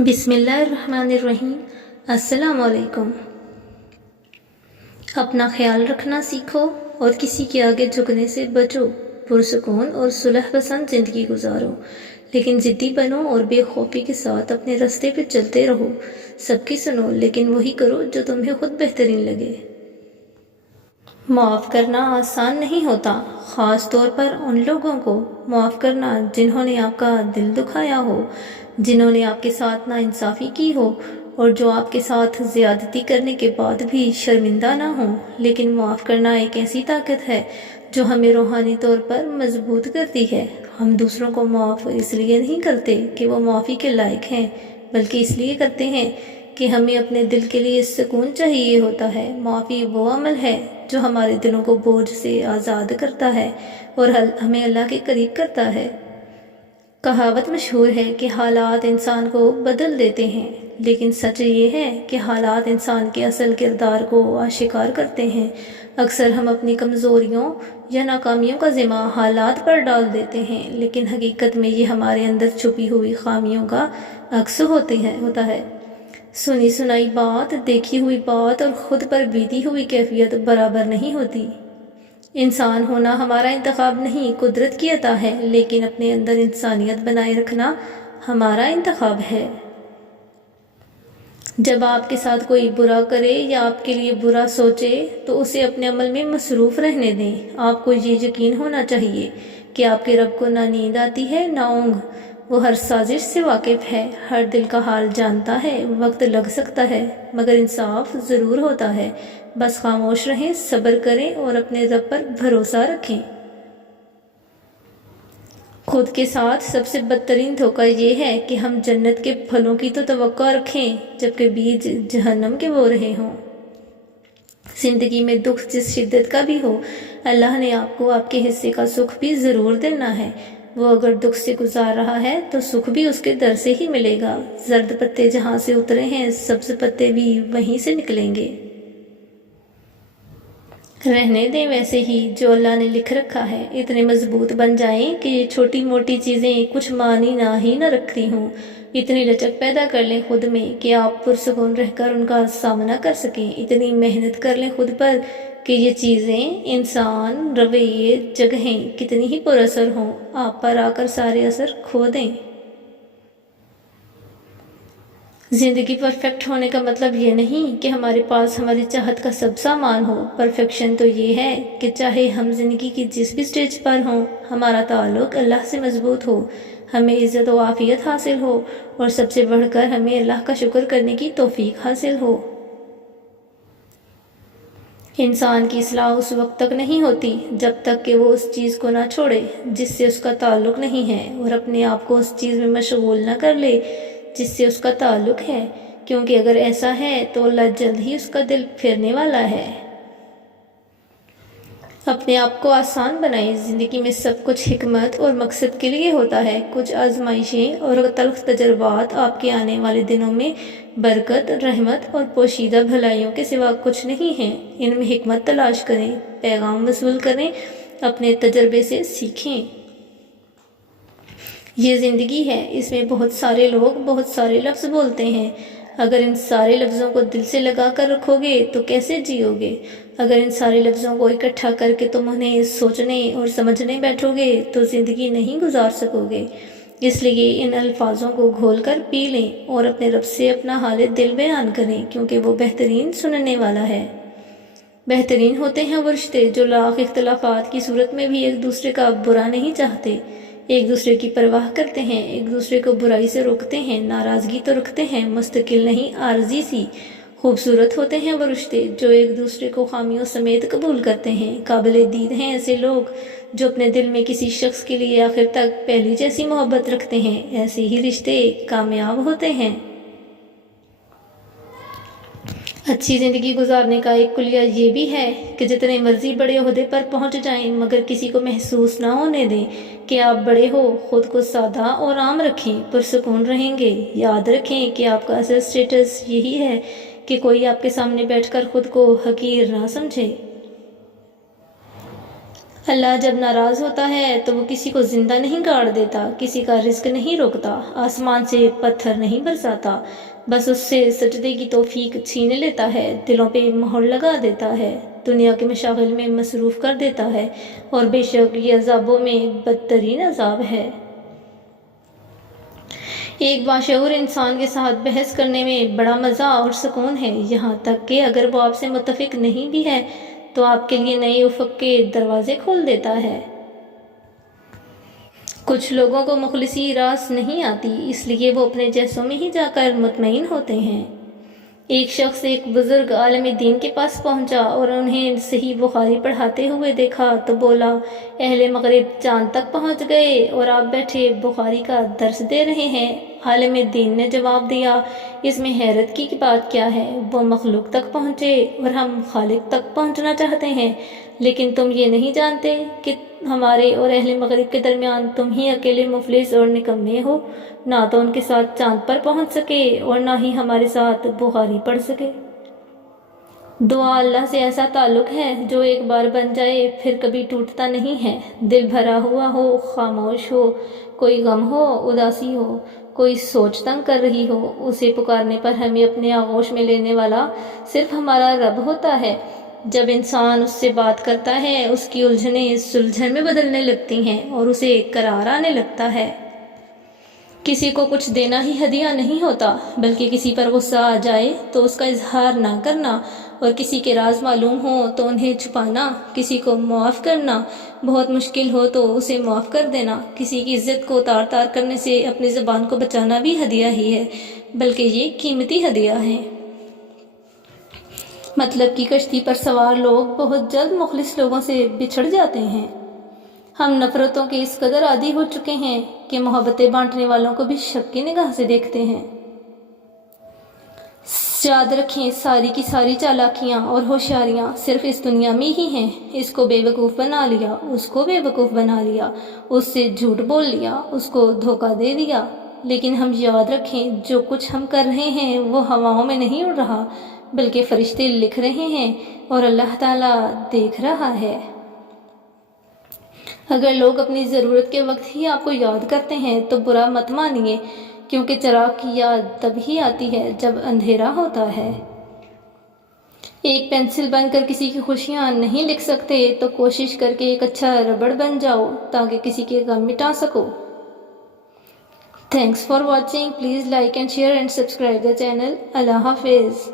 बिस्मिल्लाहिर्रहमानिर्रहीम। अस्सलाम वालेकुम। अपना ख्याल रखना सीखो और किसी के आगे झुकने से बचो। पुरसुकून और सुलह पसंद ज़िंदगी गुजारो, लेकिन ज़िद्दी बनो और बेखौफी के साथ अपने रास्ते पे चलते रहो। सबकी सुनो, लेकिन वही करो जो तुम्हें खुद बेहतरीन लगे। माफ़ करना आसान नहीं होता, ख़ास तौर पर उन लोगों को माफ़ करना जिन्होंने आपका दिल दुखाया हो, जिन्होंने आपके साथ नाइंसाफ़ी की हो और जो आपके साथ ज़्यादती करने के बाद भी शर्मिंदा ना हो। लेकिन माफ़ करना एक ऐसी ताकत है जो हमें रूहानी तौर पर मजबूत करती है। हम दूसरों को माफ़ इसलिए नहीं करते कि वो माफ़ी के लायक हैं, बल्कि इसलिए करते हैं कि हमें अपने दिल के लिए सुकून चाहिए होता है। माफ़ी वो अमल है जो हमारे दिलों को बोझ से आज़ाद करता है और हमें अल्लाह के करीब करता है। कहावत मशहूर है कि हालात इंसान को बदल देते हैं, लेकिन सच ये है कि हालात इंसान के असल किरदार को आशिकार करते हैं। अक्सर हम अपनी कमज़ोरियों या नाकामियों का ज़िम्मा हालात पर डाल देते हैं, लेकिन हकीकत में ये हमारे अंदर छुपी हुई खामियों का अक्स होता है। सुनी सुनाई बात, देखी हुई बात और खुद पर बीती हुई कैफियत बराबर नहीं होती। इंसान होना हमारा इंतखाब नहीं, कुदरत की अता है, लेकिन अपने अंदर इंसानियत बनाए रखना हमारा इंतखाब है। जब आपके साथ कोई बुरा करे या आपके लिए बुरा सोचे तो उसे अपने अमल में मसरूफ़ रहने दें। आपको ये यकीन होना चाहिए कि आपके रब को ना नींद आती है ना ऊँघ। वो हर साजिश से वाकिफ़ है, हर दिल का हाल जानता है। वक्त लग सकता है मगर इंसाफ ज़रूर होता है। बस खामोश रहें, सब्र करें और अपने रब पर भरोसा रखें। खुद के साथ सबसे बदतरीन धोखा ये है कि हम जन्नत के फलों की तो तवक्को रखें जबकि बीज जहन्नम के बो रहे हों। ज़िंदगी में दुख जिस शिद्दत का भी हो, अल्लाह ने आपको आपके हिस्से का सुख भी ज़रूर देना है। वो अगर दुख से गुजार रहा है तो सुख भी उसके दर से ही मिलेगा। जर्द पत्ते जहाँ से उतरे हैं, सब्ज पत्ते भी वहीं से निकलेंगे। रहने दें वैसे ही जो अल्लाह ने लिख रखा है। इतने मजबूत बन जाएं कि ये छोटी मोटी चीज़ें कुछ मानी ना ही न रखती हों। इतनी लचक पैदा कर लें खुद में कि आप पुरसुकून रहकर उनका सामना कर सकें। इतनी मेहनत कर लें खुद पर कि ये चीज़ें, इंसान, रवैये, जगहें कितनी ही पुरअसर हों, आप पर आकर सारे असर खो दें। ज़िंदगी परफेक्ट होने का मतलब ये नहीं कि हमारे पास हमारी चाहत का सब सामान हो। परफेक्शन तो ये है कि चाहे हम ज़िंदगी की जिस भी स्टेज पर हों, हमारा ताल्लुक़ अल्लाह से मजबूत हो, हमें इज़्ज़त व आफ़ियत हासिल हो और सबसे बढ़कर हमें अल्लाह का शुक्र करने की तौफ़ीक हासिल हो। इंसान की इस्लाह उस वक्त तक नहीं होती जब तक कि वो उस चीज़ को ना छोड़े जिससे उसका ताल्लुक़ नहीं है, और अपने आप को उस चीज़ में मशगूल ना कर ले जिससे उसका ताल्लुक़ है, क्योंकि अगर ऐसा है तो अल्लाह जल्द ही उसका दिल फेरने वाला है। अपने आप को आसान बनाएं। ज़िंदगी में सब कुछ हिकमत और मकसद के लिए होता है। कुछ आजमाइशें और तल्ख तजर्बात आपके आने वाले दिनों में बरकत, रहमत और पोशीदा भलाइयों के सिवा कुछ नहीं हैं। इनमें हिकमत तलाश करें, पैगाम वसूल करें, अपने तजर्बे से सीखें। ये ज़िंदगी है, इसमें बहुत सारे लोग बहुत सारे लफ्ज़ बोलते हैं। अगर इन सारे लफ्ज़ों को दिल से लगा कर रखोगे तो कैसे जियोगे? अगर इन सारे लफ्ज़ों को इकट्ठा करके तुम उन्हें सोचने और समझने बैठोगे तो ज़िंदगी नहीं गुजार सकोगे। इसलिए इन अल्फाजों को घोल कर पी लें और अपने रब से अपना हाल दिल बयान करें, क्योंकि वो बेहतरीन सुनने वाला है। बेहतरीन होते हैं वो रिश्ते जो लाख इख्तलाफात की सूरत में भी एक दूसरे का बुरा नहीं चाहते, एक दूसरे की परवाह करते हैं, एक दूसरे को बुराई से रोकते हैं, नाराज़गी तो रखते हैं, मुस्तकिल नहीं आर्जी सी। खूबसूरत होते हैं वो रिश्ते जो एक दूसरे को खामियों समेत कबूल करते हैं। काबिल दीद हैं ऐसे लोग जो अपने दिल में किसी शख्स के लिए आखिर तक पहली जैसी मोहब्बत रखते हैं। ऐसे ही रिश्ते कामयाब होते हैं। अच्छी ज़िंदगी गुजारने का एक कुलिया ये भी है कि जितने मर्जी बड़े ओहदे पर पहुंच जाएं, मगर किसी को महसूस ना होने दें कि आप बड़े हो। खुद को सादा और आम रखें, पुरसुकून रहेंगे। याद रखें कि आपका असल स्टेटस यही है कि कोई आपके सामने बैठकर खुद को हकीर ना समझे। اللہ جب ناراض ہوتا ہے تو وہ کسی کو زندہ نہیں گاڑ دیتا، کسی کا رزق نہیں روکتا، آسمان سے پتھر نہیں برساتا، بس اس سے سجدے کی توفیق چھین لیتا ہے، دلوں پہ مہر لگا دیتا ہے، دنیا کے مشاغل میں مصروف کر دیتا ہے، اور بے شک یہ عذابوں میں بدترین عذاب ہے۔ ایک باشعور انسان کے ساتھ بحث کرنے میں بڑا مزہ اور سکون ہے، یہاں تک کہ اگر وہ آپ سے متفق نہیں بھی ہے تو آپ کے لیے نئے افق کے دروازے کھول دیتا ہے۔ کچھ لوگوں کو مخلصی راس نہیں آتی، اس لیے وہ اپنے جیسوں میں ہی جا کر مطمئن ہوتے ہیں۔ ایک شخص ایک بزرگ عالم دین کے پاس پہنچا اور انہیں صحیح بخاری پڑھاتے ہوئے دیکھا تو بولا، اہل مغرب چاند تک پہنچ گئے اور آپ بیٹھے بخاری کا درس دے رہے ہیں۔ عالم دین نے جواب دیا، اس میں حیرت کی بات کیا ہے؟ وہ مخلوق تک پہنچے اور ہم خالق تک پہنچنا چاہتے ہیں، لیکن تم یہ نہیں جانتے کہ ہمارے اور اہل مغرب کے درمیان تم ہی اکیلے مفلس اور نکمے ہو، نہ تو ان کے ساتھ چاند پر پہنچ سکے اور نہ ہی ہمارے ساتھ بخاری پڑھ سکے۔ دعا اللہ سے ایسا تعلق ہے جو ایک بار بن جائے پھر کبھی ٹوٹتا نہیں ہے۔ دل بھرا ہوا ہو، خاموش ہو، کوئی غم ہو، اداسی ہو، کوئی سوچ تنگ کر رہی ہو، اسے پکارنے پر ہمیں اپنے آغوش میں لینے والا صرف ہمارا رب ہوتا ہے۔ جب انسان اس سے بات کرتا ہے اس کی الجھنیں سلجھن میں بدلنے لگتی ہیں اور اسے قرار آنے لگتا ہے۔ کسی کو کچھ دینا ہی ہدیہ نہیں ہوتا، بلکہ کسی پر غصہ آ جائے تو اس کا اظہار نہ کرنا، اور کسی کے راز معلوم ہو تو انہیں چھپانا، کسی کو معاف کرنا بہت مشکل ہو تو اسے معاف کر دینا، کسی کی عزت کو تار تار کرنے سے اپنی زبان کو بچانا بھی ہدیہ ہی ہے، بلکہ یہ قیمتی ہدیہ ہے۔ مطلب کی کشتی پر سوار لوگ بہت جلد مخلص لوگوں سے بچھڑ جاتے ہیں۔ ہم نفرتوں کے اس قدر عادی ہو چکے ہیں کہ محبتیں بانٹنے والوں کو بھی شک کی نگاہ سے دیکھتے ہیں۔ یاد رکھیں، ساری کی ساری چالاکیاں اور ہوشیاریاں صرف اس دنیا میں ہی ہیں۔ اس کو بے وقوف بنا لیا، اس کو بے وقوف بنا لیا، اس سے جھوٹ بول لیا، اس کو دھوکہ دے دیا۔ لیکن ہم یاد رکھیں، جو کچھ ہم کر رہے ہیں وہ ہواؤں میں نہیں اڑ رہا، بلکہ فرشتے لکھ رہے ہیں اور اللہ تعالیٰ دیکھ رہا ہے۔ اگر لوگ اپنی ضرورت کے وقت ہی آپ کو یاد کرتے ہیں تو برا مت مانیے، کیونکہ چراغ کی یاد تب ہی آتی ہے جب اندھیرا ہوتا ہے۔ ایک پینسل بن کر کسی کی خوشیاں نہیں لکھ سکتے تو کوشش کر کے ایک اچھا ربڑ بن جاؤ تاکہ کسی کے غم مٹا سکو۔ Thanks for watching. Please like and share and subscribe the channel. Allah Hafiz.